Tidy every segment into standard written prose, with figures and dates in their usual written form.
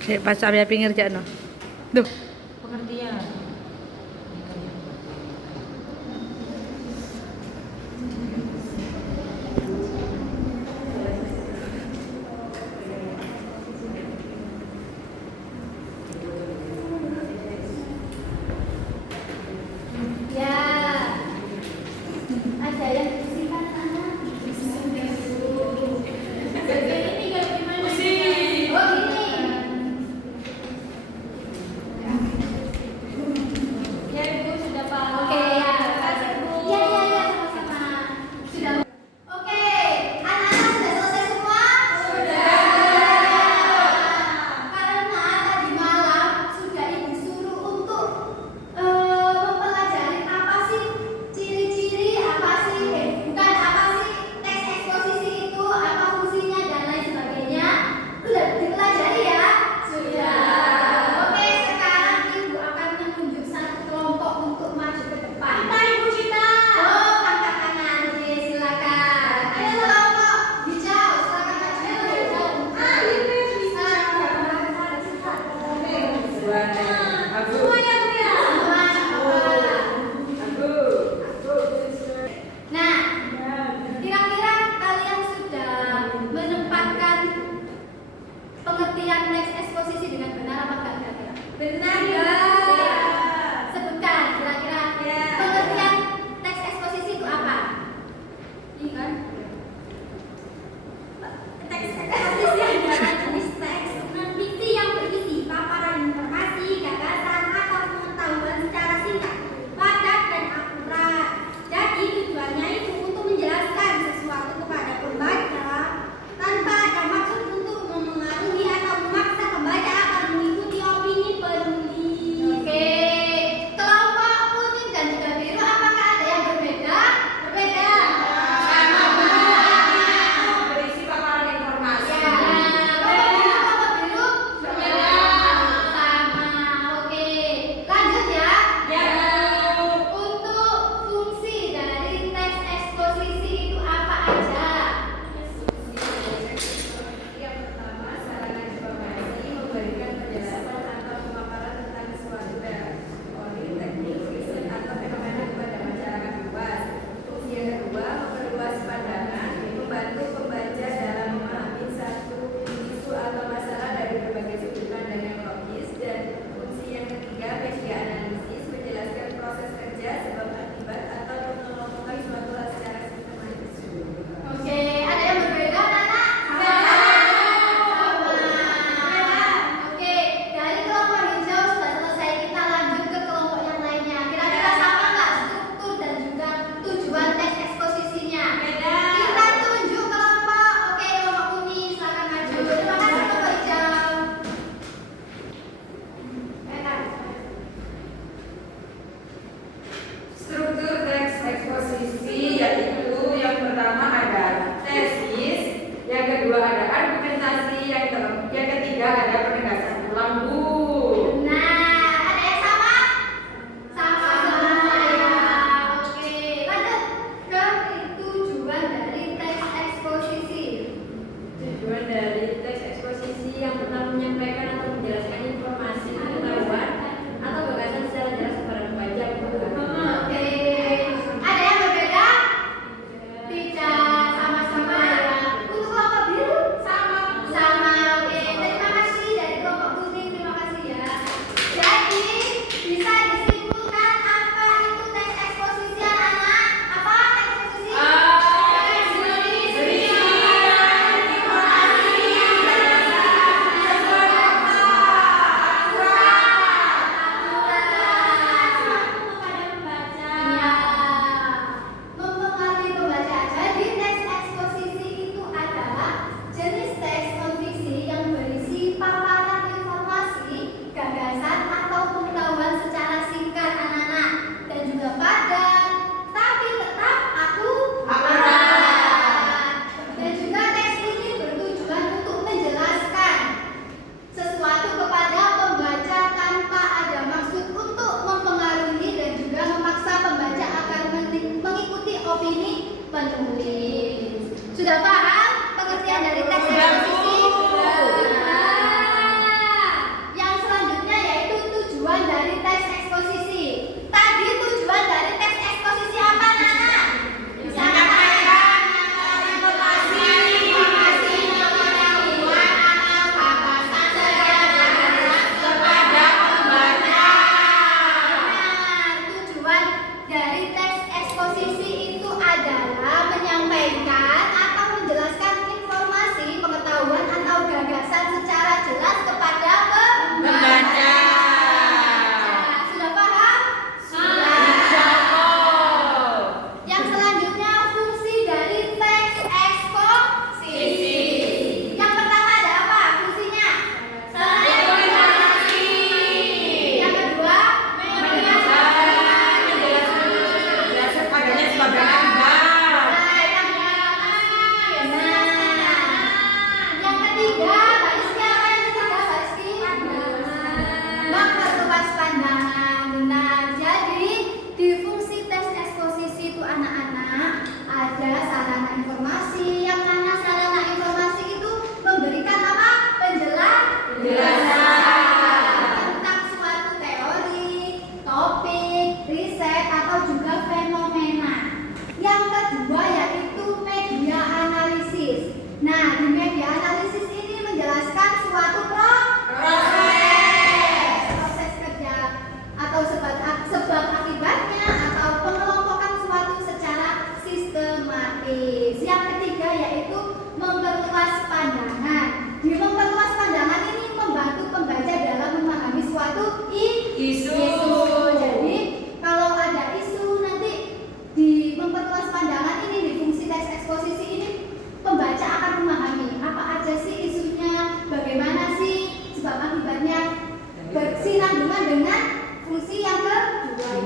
Sik pas sampe pinggir jakno. Duh, Pengertian. Ya, ada yang disingkat anak. Bagian ini kalau gimana? Oh ini.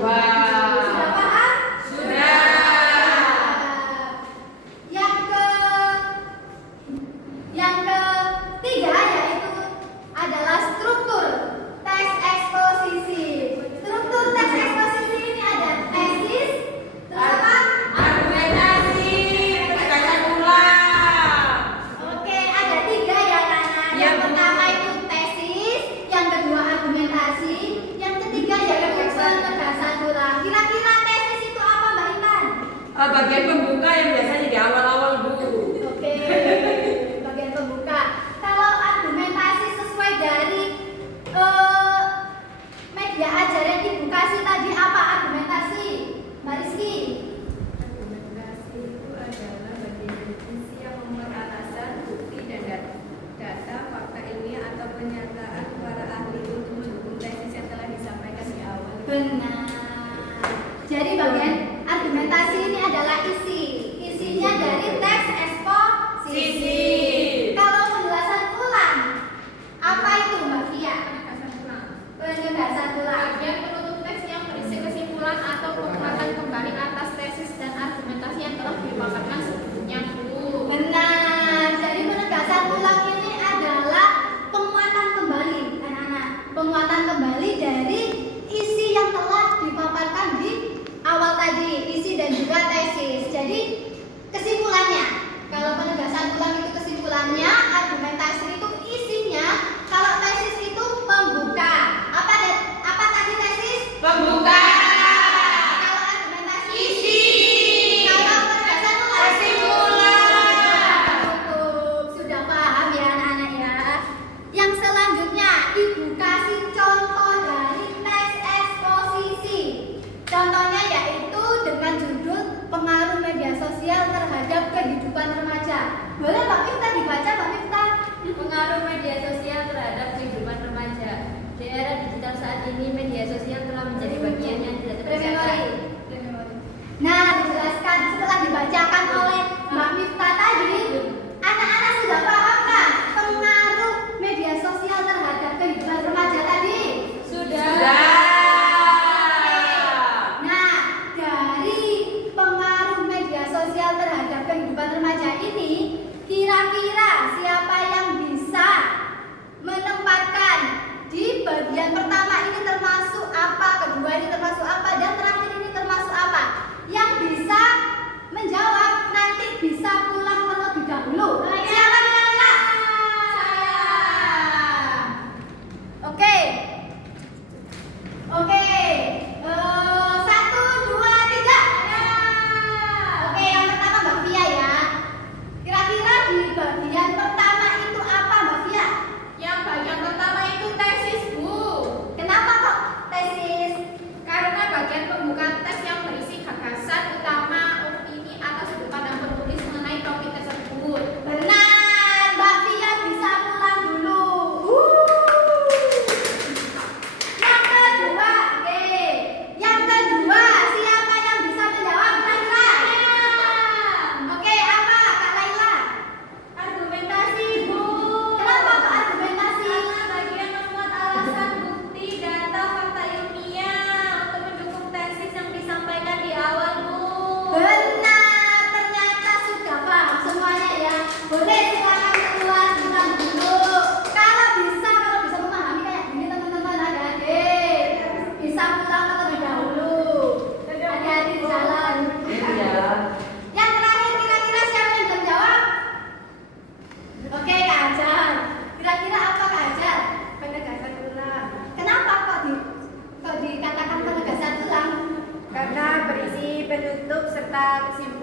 kedua. Sudah paham? Sudah. Yang ketiga yaitu adalah struktur teks eksposisi. Struktur teks eksposisi ini ada tesis, terus apa? Argumentasi, penegasan ulang. Oke, ada tiga ya Nana. Yang pertama itu tesis, yang kedua argumentasi, yang ketiga yaitu penegasan ulang. Kira-kira tesis itu apa Mbak Intan? Bagian pembuka yang biasanya di awal-awal, Bu. Oke, bagian pembuka. Kalau argumentasi sesuai dari media ajar yang dibuka sih tadi apa argumentasi? Mbak Rizky? Argumentasi itu adalah bagian isi yang memuat atasan, bukti, dan data, fakta ilmiah atau pernyataan para ahli untuk mendukung tesis yang telah disampaikan di awal. Benar. Jadi bagian argumentasi ini adalah isi. Isinya dari teks eksposisi. Kalau penjelasan ulang, apa itu Mbak Fia? Penegasan ulang. Penegasan ulang. Bagian penutup teks yang berisi kesimpulan atau penguatan kembali atas tesis dan argumentasi yang telah dipaparkan sebelumnya, Bu. Benar. Jadi penegasan ulang ini adalah penguatan kembali, anak-anak. Penguatan kembali dari isi yang telah dipaparkan di awal tadi, isi dan juga tesis. Jadi kesimpulannya, kalau penegasan ulang itu kesimpulannya, argumentasi itu isinya, kalau tesis itu pembuka. Apa tadi tesis? Pembuka. Kalau argumentasi Isi. Kalau penegasan ulang Kesimpulan. Cukup. Sudah paham ya anak-anak ya. Yang selanjutnya Ibu kasih contoh dari teks eksposisi. Contohnya yaitu dengan judul pengaruh media sosial terhadap kehidupan remaja. Boleh Mbak Miftah dibaca Mbak Miftah? Pengaruh media sosial terhadap kehidupan remaja. Di era digital saat ini, media sosial telah menjadi bagian yang tidak terpisahkan. Nah, dijelaskan setelah dibacakan oleh Mbak Miftah tadi, anak-anak sudah paham kan pengaruh media sosial terhadap kehidupan remaja tadi? Sudah. Nah, dari pengaruh media sosial terhadap kehidupan remaja ini, kira-kira siapa yang bisa menempatkan di bagian pertama ini termasuk apa, kedua ini termasuk apa, dan terakhir ini termasuk apa? Yang bisa menjawab nanti bisa pulang terlebih dahulu. Siapa kira-kira? Oke. Oke. 1, 2, 3. Oke, yang pertama Mbak Fia ya. Kira-kira di bagian pertama itu apa Mbak Fia? Yang bagian pertama itu tesis, Bu. Kenapa kok tesis? Karena bagian pembuka tes yang berisi gagasan utama, opini atau sudut pandang penulis mengenai topik tersebut. Benar, Mbak Fia bisa pulang dulu. Yang kedua, oke. Yang kedua, siapa yang bisa menjawab kira-kira? Oke, apa Kak Laila? Argumentasi, Bu. Kenapa kok argumentasi? Karena bagian memuat alasan, bukti, data, fakta ilmiah untuk mendukung tesis yang disampaikan di awal, Bu. Benar, ternyata sudah paham semuanya ya. Boleh silakan keluar pulang dulu. Kalau bisa memahami kayak gini teman-teman adik-adik, bisa pulang terlebih dahulu. Hati-hati di jalan. Iya. Yang terakhir kira-kira siapa yang bisa menjawab? Oke Kak Ajar. Kira-kira apa Kak Ajar? Penegasan ulang. Kenapa kok dikatakan penegasan ulang? Karena berisi penutup serta kesimpulan